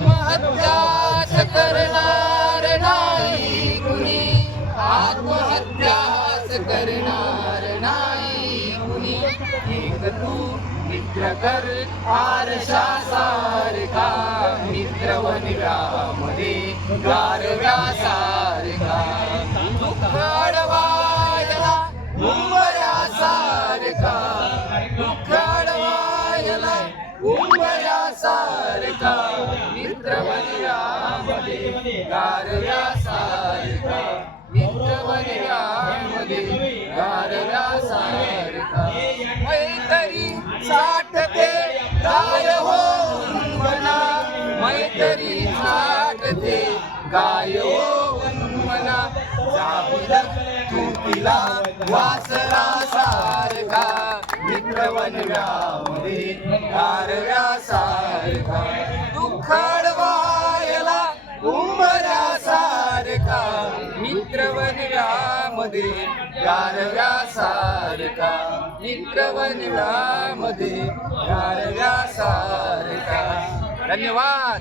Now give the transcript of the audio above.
आत्महत्याच करणार नाही कुणी, आत्महत्याच करणार नाही कुणी. एक तू मित्र कर आरशासारखा, मित्र वनव्यामध्ये गारव्यासारखा. दुःख अडवायला उंबऱ्यासारखा, दुःख अडवायला उंबऱ्यासारखा. मित्र वनव्यामध्ये गारव्यासारखा, मित्र वनव्यामध्ये गारव्यासारखा. मैत्री साठते गाय होऊन म्हणा, मैत्री साठते गाय होऊन म्हणा. जाऊन तू तिला वासरा सारखा, मित्र वनव्यामध्ये गारव्यासारखा. दुःख अडवायला उंबऱ्यासारखा, मित्र वनव्यामध्ये गारव्यासारखा, मित्र वनव्यामध्ये गारव्यासारखा. धन्यवाद.